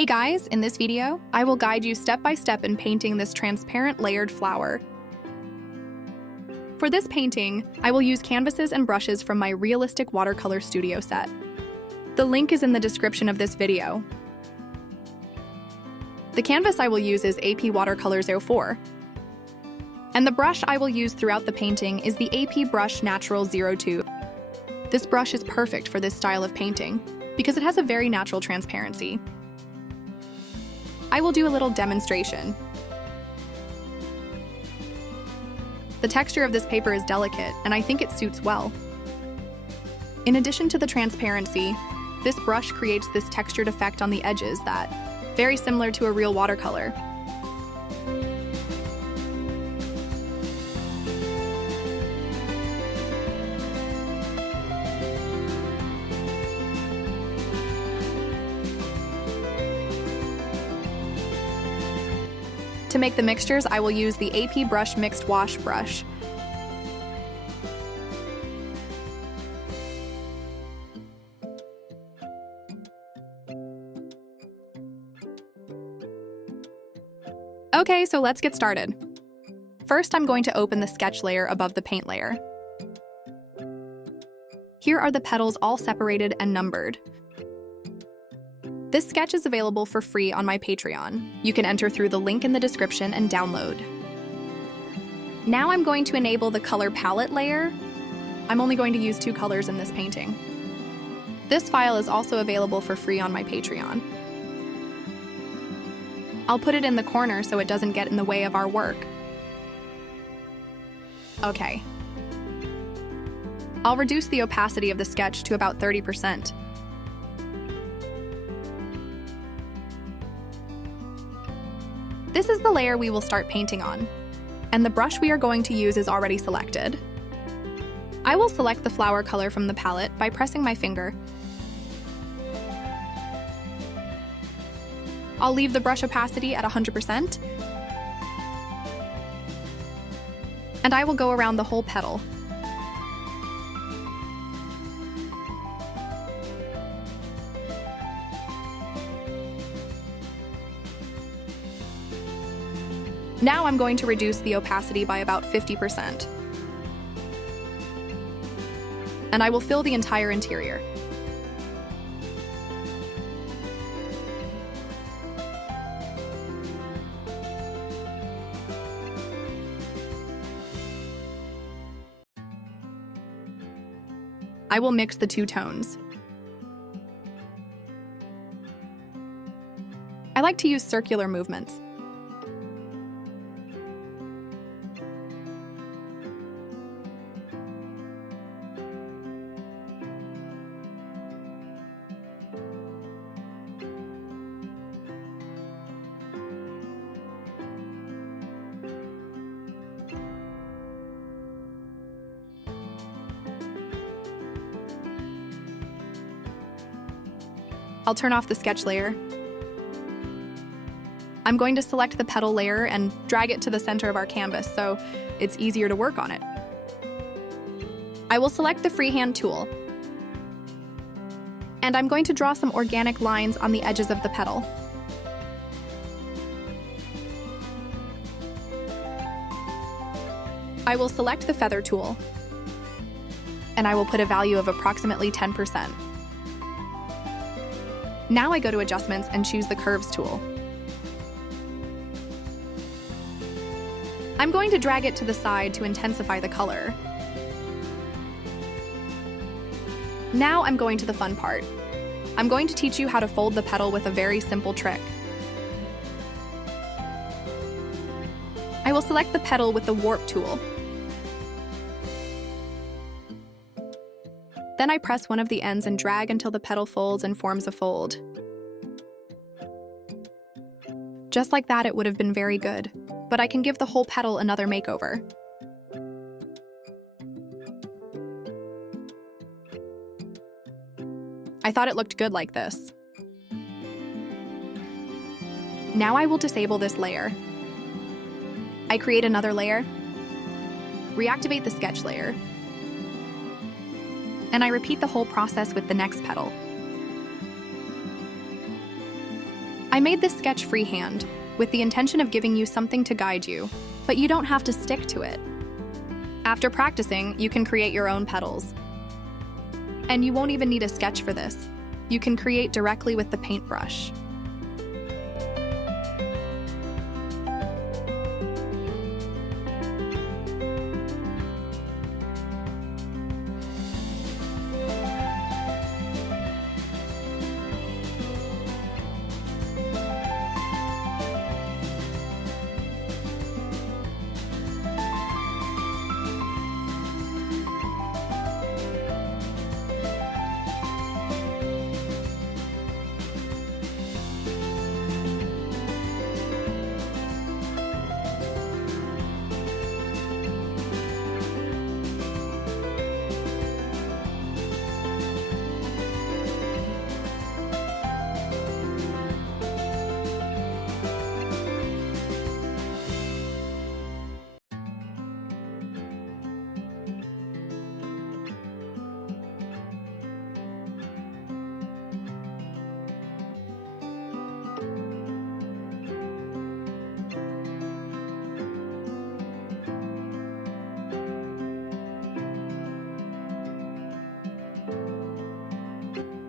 Hey guys, in this video, I will guide you step by step in painting this transparent layered flower. For this painting, I will use canvases and brushes from my realistic watercolor studio set. The link is in the description of this video. The canvas I will use is AP Watercolors 04. And the brush I will use throughout the painting is the AP Brush Natural 02. This brush is perfect for this style of painting because it has a very natural transparency. I will do a little demonstration. The texture of this paper is delicate, and I think it suits well. In addition to the transparency, this brush creates this textured effect on the edges that, very similar to a real watercolor. To make the mixtures, I will use the AP Brush Mixed Wash brush. Okay, so let's get started. First, I'm going to open the sketch layer above the paint layer. Here are the petals all separated and numbered. This sketch is available for free on my Patreon. You can enter through the link in the description and download. Now I'm going to enable the color palette layer. I'm only going to use 2 colors in this painting. This file is also available for free on my Patreon. I'll put it in the corner so it doesn't get in the way of our work. Okay. I'll reduce the opacity of the sketch to about 30%. This is the layer we will start painting on, and the brush we are going to use is already selected. I will select the flower color from the palette by pressing my finger. I'll leave the brush opacity at 100%, and I will go around the whole petal. Now I'm going to reduce the opacity by about 50%. And I will fill the entire interior. I will mix the 2 tones. I like to use circular movements. I'll turn off the sketch layer. I'm going to select the petal layer and drag it to the center of our canvas so it's easier to work on it. I will select the freehand tool. And I'm going to draw some organic lines on the edges of the petal. I will select the feather tool. And I will put a value of approximately 10%. Now I go to Adjustments and choose the Curves tool. I'm going to drag it to the side to intensify the color. Now I'm going to the fun part. I'm going to teach you how to fold the petal with a very simple trick. I will select the petal with the Warp tool. Then I press one of the ends and drag until the petal folds and forms a fold. Just like that, it would have been very good, but I can give the whole petal another makeover. I thought it looked good like this. Now I will disable this layer. I create another layer, reactivate the sketch layer, and I repeat the whole process with the next petal. I I made this sketch freehand, with the intention of giving you something to guide you, but you don't have to stick to it. After practicing, you can create your own petals. And you won't even need a sketch for this. You can create directly with the paintbrush.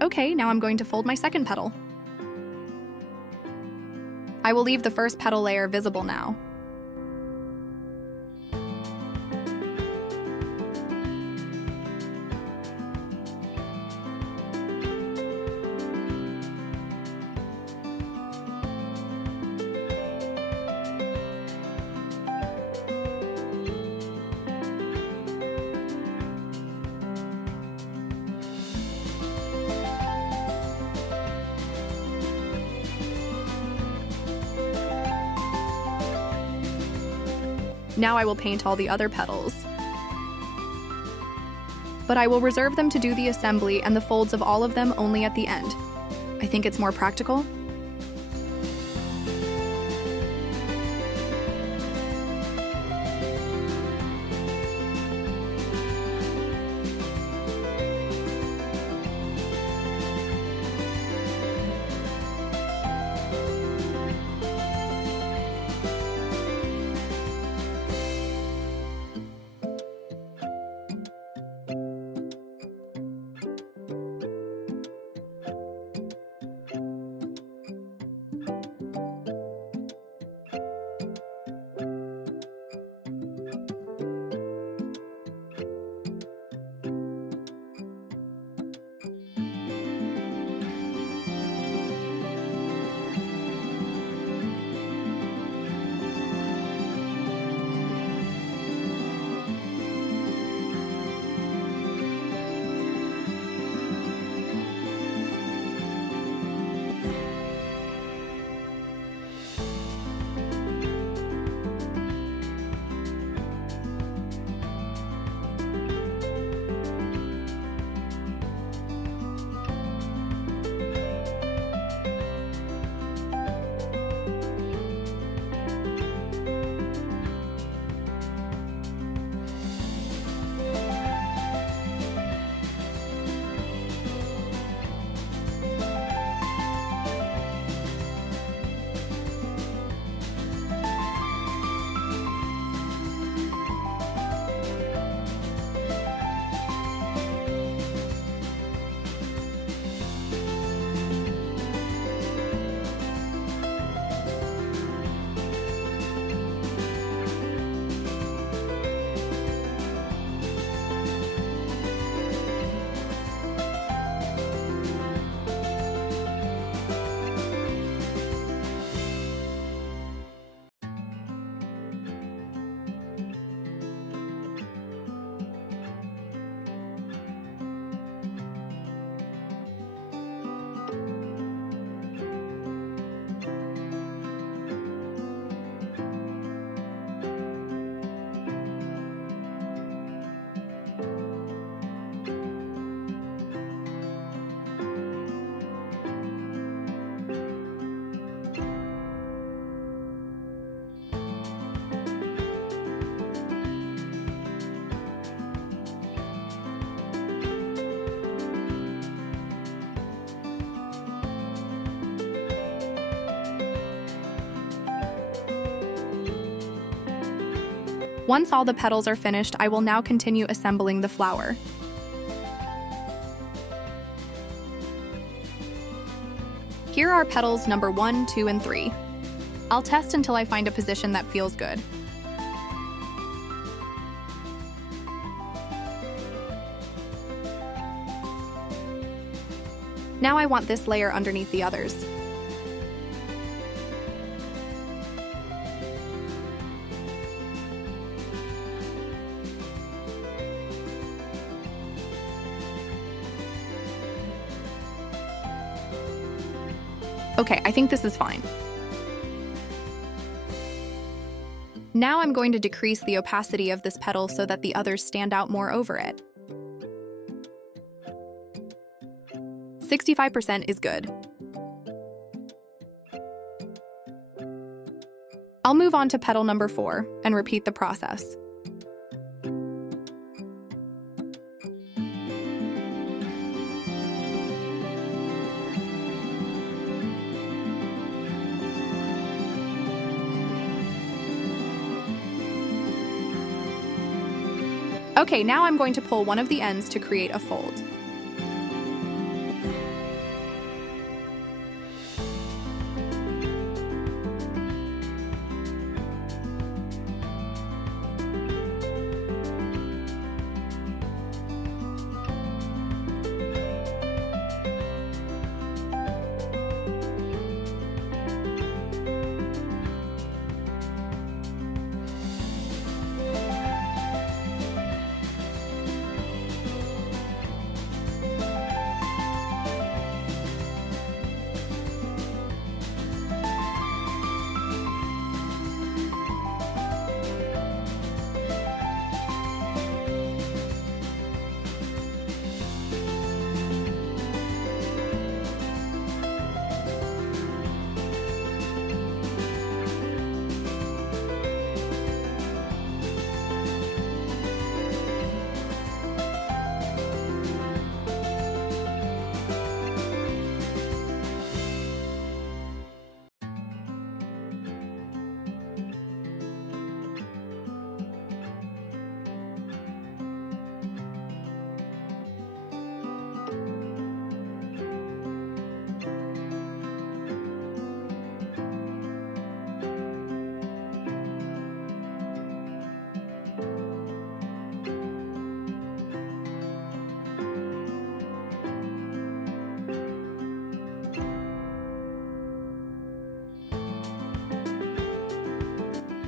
Okay, now I'm going to fold my second petal. I will leave the first petal layer visible now. Now I will paint all the other petals. But I will reserve them to do the assembly and the folds of all of them only at the end. I think it's more practical. Once all the petals are finished, I will now continue assembling the flower. Here are petals number 1, 2, and 3. I'll test until I find a position that feels good. Now I want this layer underneath the others. Okay, I think this is fine. Now I'm going to decrease the opacity of this petal so that the others stand out more over it. 65% is good. I'll move on to petal number 4 and repeat the process. Okay, now I'm going to pull one of the ends to create a fold.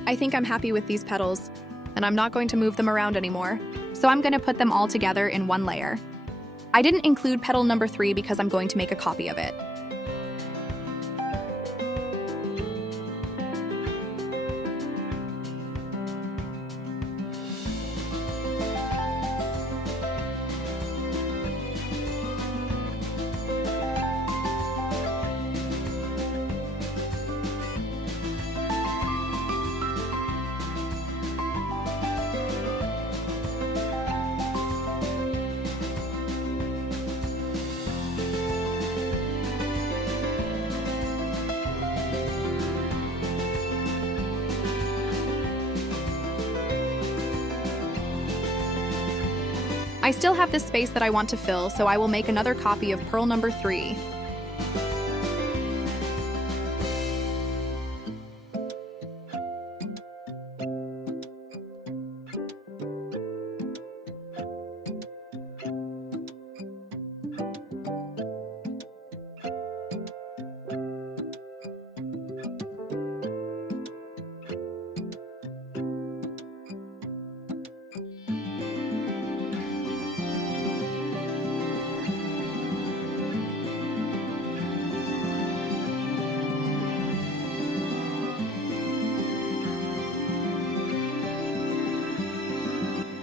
I think I'm happy with these petals, and I'm not going to move them around anymore, so I'm going to put them all together in one layer. I didn't include petal number 3 because I'm going to make a copy of it. I still have this space that I want to fill, so I will make another copy of pearl number 3.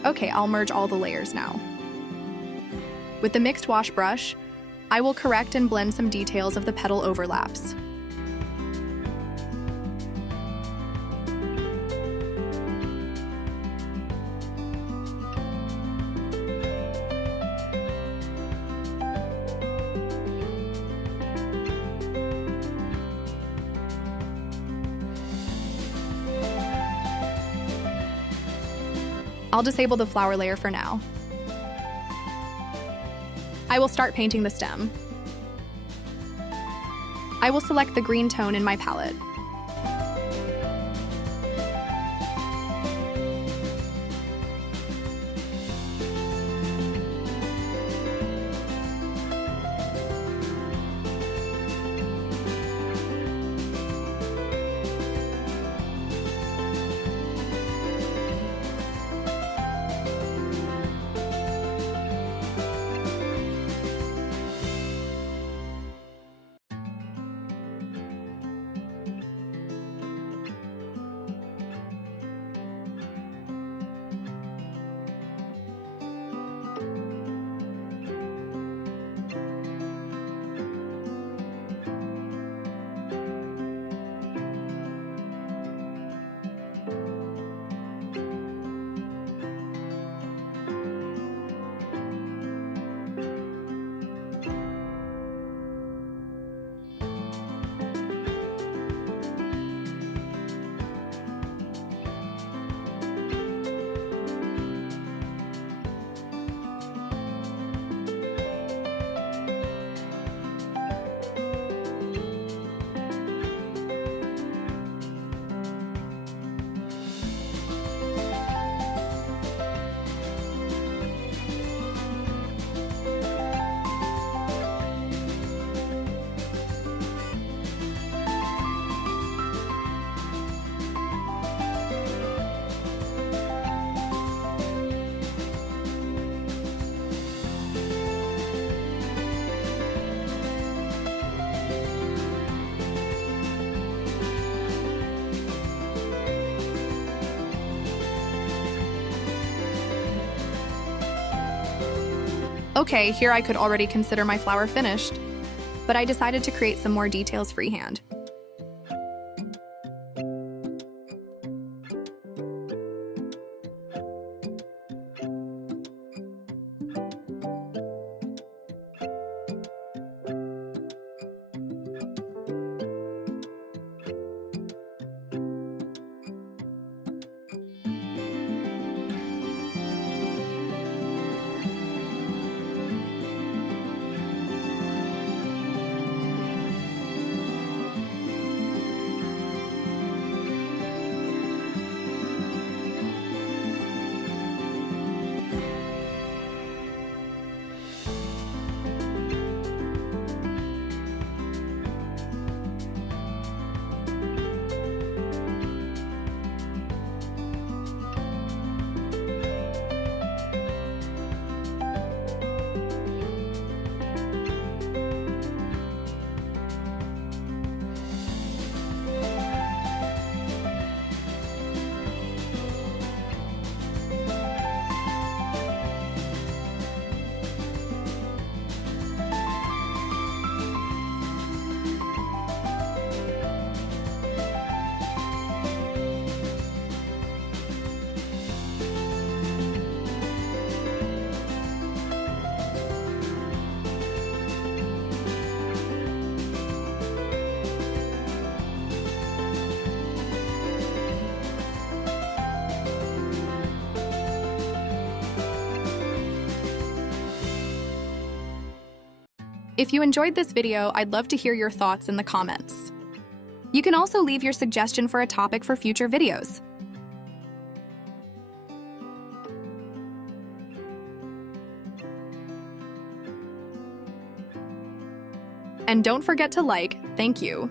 Okay, I'll merge all the layers now. With the mixed wash brush, I will correct and blend some details of the petal overlaps. I'll disable the flower layer for now. I will start painting the stem. I will select the green tone in my palette. Okay, here I could already consider my flower finished, but I decided to create some more details freehand. If you enjoyed this video, I'd love to hear your thoughts in the comments. You can also leave your suggestion for a topic for future videos. And don't forget to like. Thank you.